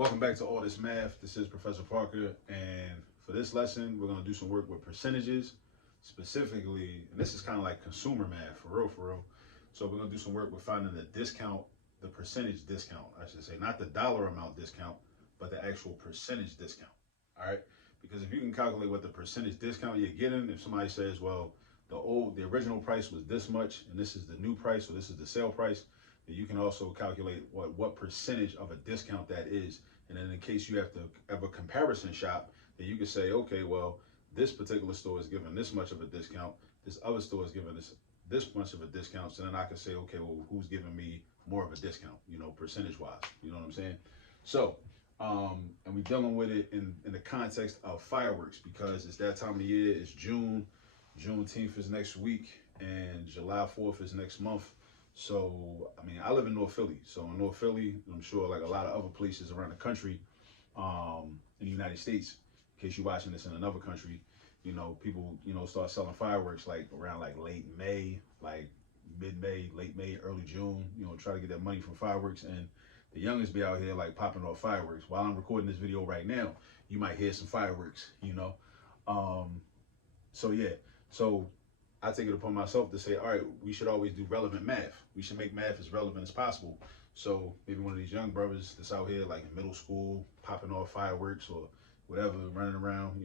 Welcome back to All This Math. This is Professor Parker, and for this lesson, we're going to do some work with percentages, specifically, and this is kind of like consumer math, for real, for real. So we're going to do some work with finding the discount, the percentage discount, I should say, not the dollar amount discount, but the actual percentage discount, all right? Because if you can calculate what the percentage discount you're getting, if somebody says, well, the original price was this much, and this is the new price, or this is the sale price, then you can also calculate what percentage of a discount that is. And then in case you have to have a comparison shop, then you can say, okay, well, this particular store is giving this much of a discount, this other store is giving this much of a discount. So then I can say, okay, well, who's giving me more of a discount, percentage wise, you know what I'm saying? So, and we're dealing with it in the context of fireworks, because it's that time of the year. It's June. Juneteenth is next week, and July 4th is next month. So, I mean, I live in North Philly. So in North Philly, I'm sure like a lot of other places around the country, in the United States, in case you're watching this in another country, people, start selling fireworks like around like late May, like mid-May, late May, early June, try to get that money from fireworks. And the youngins be out here like popping off fireworks. While I'm recording this video right now, you might hear some fireworks. So yeah, so I take it upon myself to say, all right, we should always do relevant math. We should make math as relevant as possible. So maybe one of these young brothers that's out here like in middle school, popping off fireworks or whatever, running around,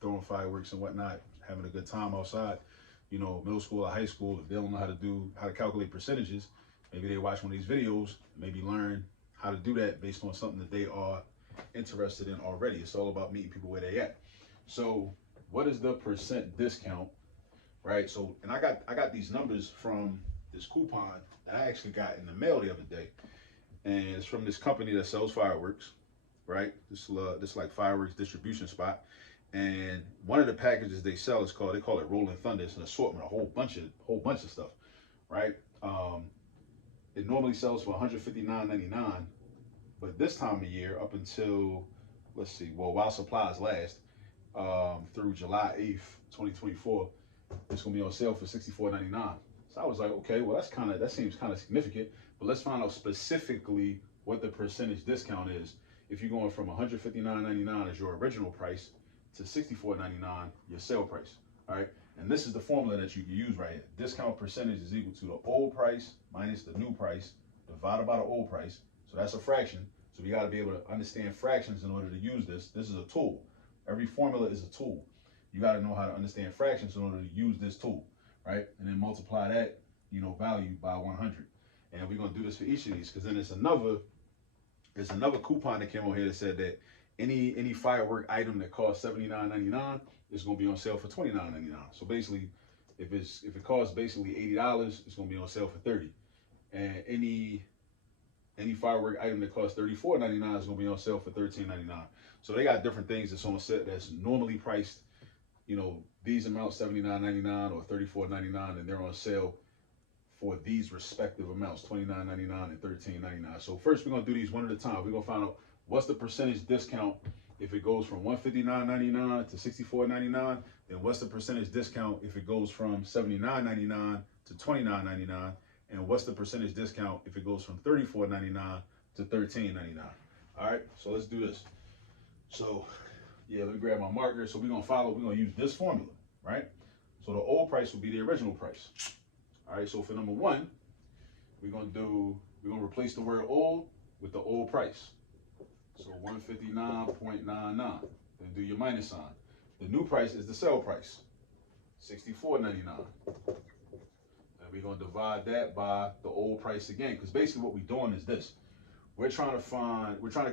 throwing fireworks and whatnot, having a good time outside, middle school or high school, if they don't know how to calculate percentages, maybe they watch one of these videos, maybe learn how to do that based on something that they are interested in already. It's all about meeting people where they at. So what is the percent discount? Right, so, and I got these numbers from this coupon that I actually got in the mail the other day, and it's from this company that sells fireworks, right? This like fireworks distribution spot, and one of the packages they sell is they call it Rolling Thunder. It's an assortment, a whole bunch of stuff, right? It normally sells for $159.99, but this time of year, up until while supplies last, through July 8th, 2024. It's gonna be on sale for $64.99. So I was like, okay, well that seems kind of significant, but let's find out specifically what the percentage discount is if you're going from $159.99 as your original price to $64.99 your sale price. All right, and this is the formula that you can use right here. Discount percentage is equal to the old price minus the new price divided by the old price. So that's a fraction. So we got to be able to understand fractions in order to use this. This is a tool. Every formula is a tool. You got to know how to understand fractions in order to use this tool, right? And then multiply that, value by 100. And we're going to do this for each of these, because then there's another coupon that came on here that said that any firework item that costs $79.99 is going to be on sale for $29.99. So basically, if it costs basically $80, it's going to be on sale for $30. And any firework item that costs $34.99 is going to be on sale for $13.99. So they got different things that's on set that's normally priced, these amounts $79.99 or $34.99, and they're on sale for these respective amounts, $29.99 and $13.99. So first we're gonna do these one at a time. We're gonna find out what's the percentage discount if it goes from $159.99 to $64.99. Then what's the percentage discount if it goes from $79.99 to $29.99? And what's the percentage discount if it goes from $34.99 to $13.99? All right, so let's do this. So yeah, let me grab my marker. So we're gonna use this formula, right? So the old price will be the original price. All right, so for number one, we're gonna replace the word old with the old price. So 159.99. Then do your minus sign. The new price is the sale price, $64.99. And we're gonna divide that by the old price again, because basically what we're doing is this. We're trying to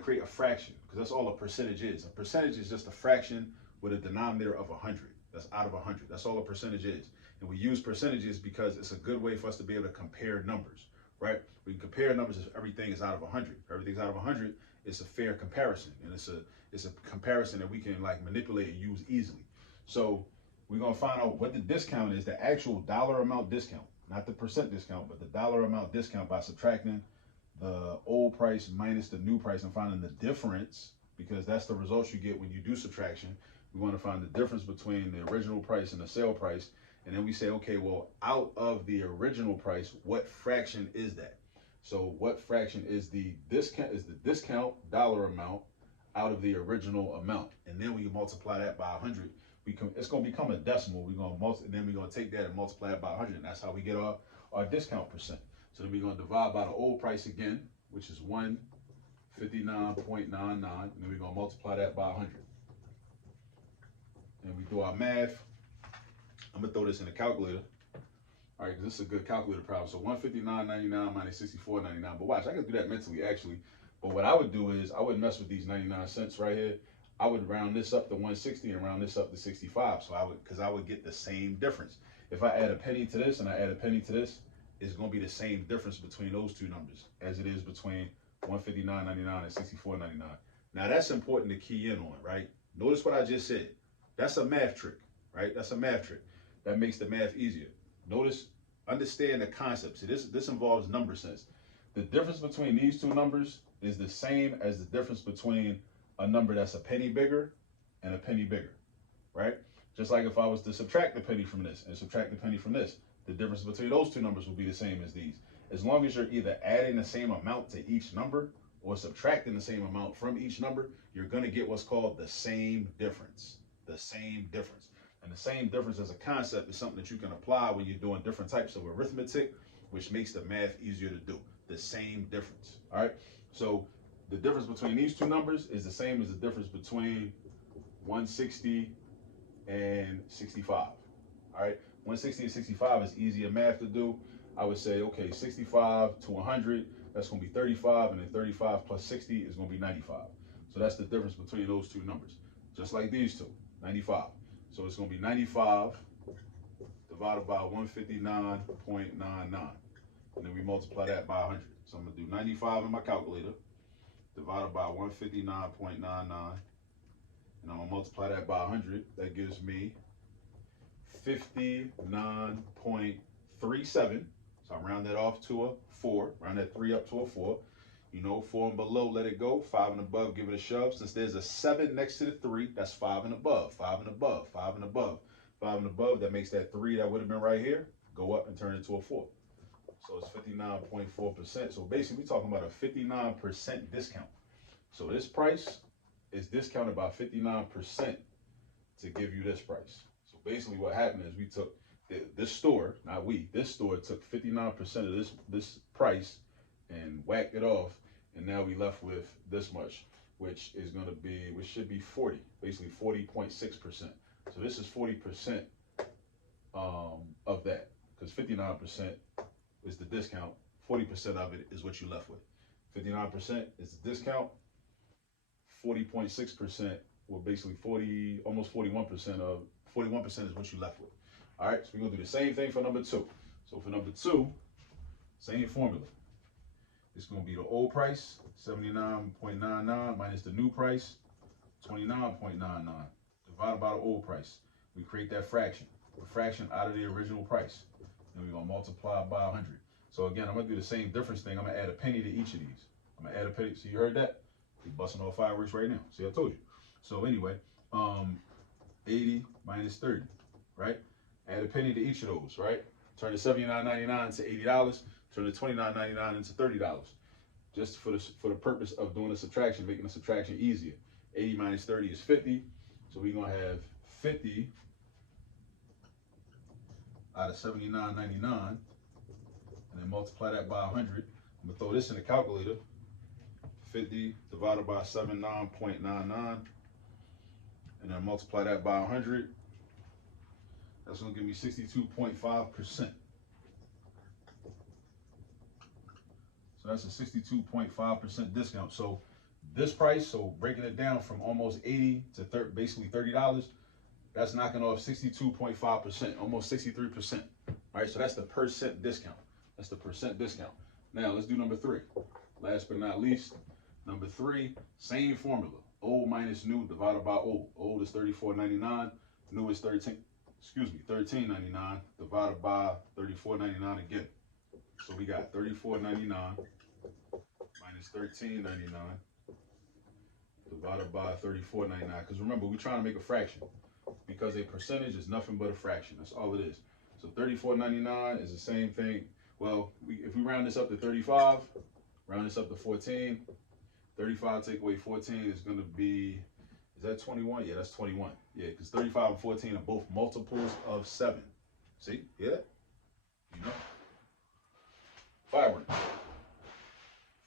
create a fraction, because that's all a percentage is. A percentage is just a fraction with a denominator of 100. That's out of 100. That's all a percentage is. And we use percentages because it's a good way for us to be able to compare numbers, right? We can compare numbers if everything is out of 100. If everything's out of 100, it's a fair comparison, and it's a comparison that we can like manipulate and use easily. So we're gonna find out what the discount is, the actual dollar amount discount, not the percent discount, but the dollar amount discount by subtracting the old price minus the new price and finding the difference, because that's the results you get when you do subtraction. We want to find the difference between the original price and the sale price. And then we say, okay, well, out of the original price, what fraction is that? So what fraction is the discount? Is the discount dollar amount out of the original amount? And then when you multiply that by 100, it's going to become a decimal. We're going to and then we're going to take that and multiply it by 100, and that's how we get our discount percent. So then we're going to divide by the old price again, which is 159.99, and then we're going to multiply that by 100. And we do our math. I'm going to throw this in the calculator. All right, because this is a good calculator problem. So 159.99 minus 64.99. But watch, I can do that mentally, actually. But what I would do is I wouldn't mess with these 99 cents right here. I would round this up to 160 and round this up to 65. So because I would get the same difference. If I add a penny to this and I add a penny to this, it's going to be the same difference between those two numbers as it is between 159.99 and 64.99. Now that's important to key in on, right? Notice what I just said. That's a math trick, right? That's a math trick. That makes the math easier. Notice, understand the concept. See, this involves number sense. The difference between these two numbers is the same as the difference between a number that's a penny bigger and a penny bigger, right? Just like if I was to subtract the penny from this and subtract the penny from this, the difference between those two numbers will be the same as these. As long as you're either adding the same amount to each number or subtracting the same amount from each number, you're going to get what's called the same difference. The same difference. And the same difference as a concept is something that you can apply when you're doing different types of arithmetic, which makes the math easier to do. The same difference. All right. So the difference between these two numbers is the same as the difference between 160 and 65. All right. 160 and 65 is easier math to do. I would say, okay, 65 to 100, that's going to be 35, and then 35 plus 60 is going to be 95. So that's the difference between those two numbers. Just like these two, 95. So it's going to be 95 divided by 159.99. And then we multiply that by 100. So I'm going to do 95 in my calculator divided by 159.99. And I'm going to multiply that by 100. That gives me 59.37. So I round that off to a 4. Round that 3 up to a 4. You know, 4 and below, let it go. 5 and above, give it a shove. Since there's a 7 next to the 3, that's 5 and above, 5 and above, 5 and above, 5 and above. That makes that 3 that would have been right here go up and turn into a 4. So it's 59.4%. So basically, we're talking about a 59% discount. So this price is discounted by 59% to give you this price. So basically, what happened is we took this store, not we, this store took 59% of this price and whacked it off. And now we left with this much, which should be 40, basically 40.6%. So this is 40% of that, because 59% is the discount. 40% of it is what you left with. 59% is the discount. 40.6%, well, basically almost 41% of 41% is what you left with. All right, so we're gonna do the same thing for number 2. So for number 2, same formula. It's going to be the old price, 79.99, minus the new price, 29.99, divided by the old price. We create that fraction, a fraction out of the original price. Then we're going to multiply by 100. So again, I'm going to do the same difference thing. I'm going to add a penny to each of these. I'm going to add a penny. So you heard that? We're busting off fireworks right now. See, I told you. So anyway, 80 minus 30, right? Add a penny to each of those, right? Turn the $79.99 into $80. Turn the $29.99 into $30, just for the purpose of doing a subtraction, making the subtraction easier. 80 minus 30 is 50, so we're gonna have 50 out of $79.99, and then multiply that by 100. I'm gonna throw this in the calculator. 50 divided by 79.99, and then multiply that by 100. That's gonna give me 62.5%. So that's a 62.5% discount. So this price, so breaking it down from almost 80 to basically $30, that's knocking off 62.5%, almost 63%. All right, so that's the percent discount. That's the percent discount. Now let's do number 3. Last but not least, number 3, same formula. Old minus new divided by old. Old is $34.99. New is $13.99 divided by $34.99 again. So we got $34.99 minus $13.99 divided by $34.99. Because remember, we're trying to make a fraction. Because a percentage is nothing but a fraction. That's all it is. So $34.99 is the same thing. Well, if we round this up to 35, round this up to 14, 35 take away 14 is going to be, is that 21? Yeah, that's 21. Yeah, because 35 and 14 are both multiples of 7. See? Yeah? You know? Fireworks.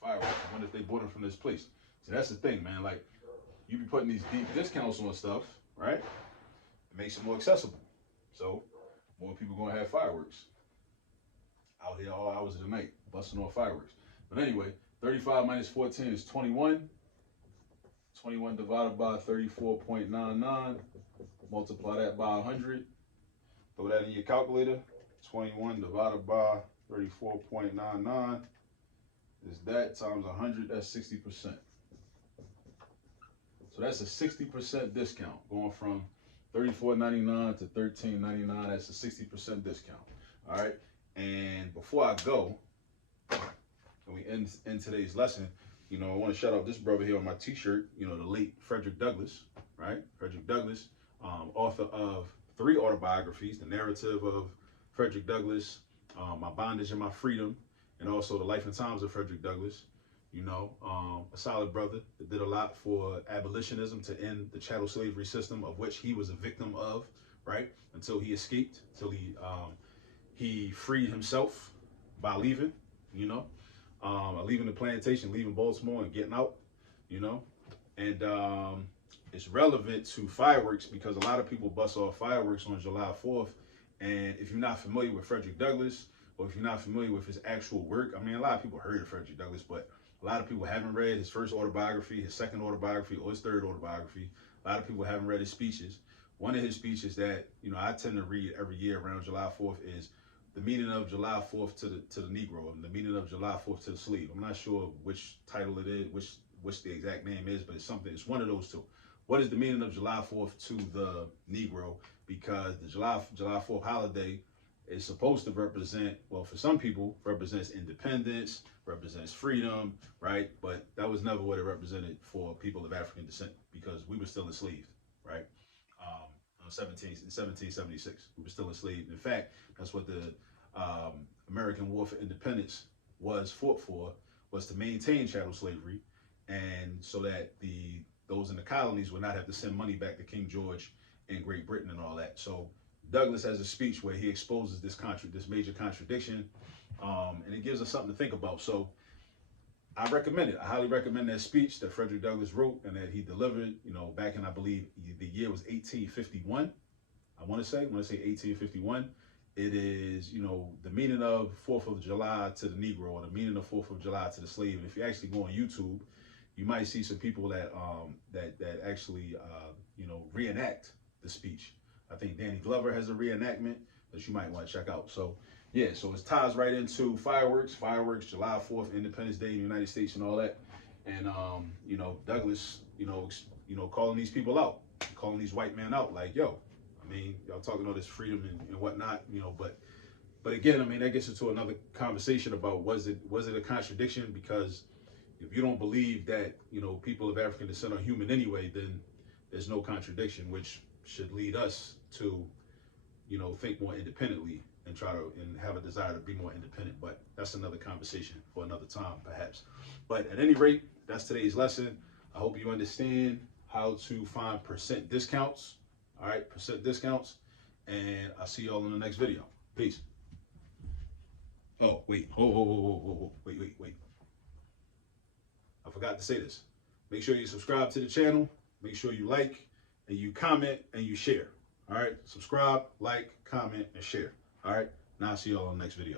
Fireworks. I wonder if they bought them from this place. See, that's the thing, man. Like, you be putting these deep discounts on stuff, right? It makes it more accessible. So, more people going to have fireworks out here all hours of the night, busting off fireworks. But anyway, 35 minus 14 is 21. 21 divided by 34.99. Multiply that by 100. Throw that in your calculator. 21 divided by 34.99 is that times 100. That's 60%. So that's a 60% discount going from $34.99 to $13.99. That's a 60% discount. All right. And before I go, and we end today's lesson, you know, I want to shout out this brother here on my t-shirt, you know, the late Frederick Douglass, right? Frederick Douglass, author of 3 autobiographies, The Narrative of Frederick Douglass, My Bondage and My Freedom, and also The Life and Times of Frederick Douglass. You know, a solid brother that did a lot for abolitionism to end the chattel slavery system, of which he was a victim of, right? Until he escaped, until he freed himself by leaving, you know, leaving the plantation, leaving Baltimore and getting out, you know. And it's relevant to fireworks because a lot of people bust off fireworks on July 4th. And if you're not familiar with Frederick Douglass, or if you're not familiar with his actual work, I mean, a lot of people heard of Frederick Douglass, but a lot of people haven't read his first autobiography, his second autobiography, or his third autobiography. A lot of people haven't read his speeches. One of his speeches that, you know, I tend to read every year around July 4th is the meaning of July 4th to the Negro, and the meaning of July 4th to the slave. I'm not sure which title it is, which the exact name is, but it's something, it's one of those two. What is the meaning of July 4th to the Negro? Because the July 4th holiday is supposed to represent, well, for some people, represents independence, represents freedom, right? But that was never what it represented for people of African descent, because we were still enslaved, right? In 1776, we were still enslaved. In fact, that's what the American War for Independence was fought for, was to maintain chattel slavery, and so that those in the colonies would not have to send money back to King George in Great Britain and all that. So Douglass has a speech where he exposes this major contradiction, and it gives us something to think about. So I recommend it. I highly recommend that speech that Frederick Douglass wrote and that he delivered, you know, back in, I believe, the year was 1851. I want to say 1851. It is, you know, the meaning of 4th of July to the Negro, or the meaning of 4th of July to the slave. And if you actually go on YouTube, you might see some people that actually, you know, reenact the speech. I think Danny Glover has a reenactment that you might want to check out. So, yeah, so it ties right into fireworks, July 4th, Independence Day in the United States and all that. And, you know, Douglass, you know, calling these people out, calling these white men out, like, yo, I mean, y'all talking all this freedom and whatnot, you know, but again, I mean, that gets into another conversation about was it a contradiction? Because if you don't believe that, you know, people of African descent are human anyway, then there's no contradiction, which should lead us to, you know, think more independently and have a desire to be more independent. But that's another conversation for another time, perhaps. But at any rate, that's today's lesson. I hope you understand how to find percent discounts. All right, percent discounts. And I'll see y'all in the next video. Peace. Oh, wait. Wait. I forgot to say this. Make sure you subscribe to the channel. Make sure you like and you comment and you share. All right, subscribe, like, comment, and share. All right, now I'll see y'all on the next video.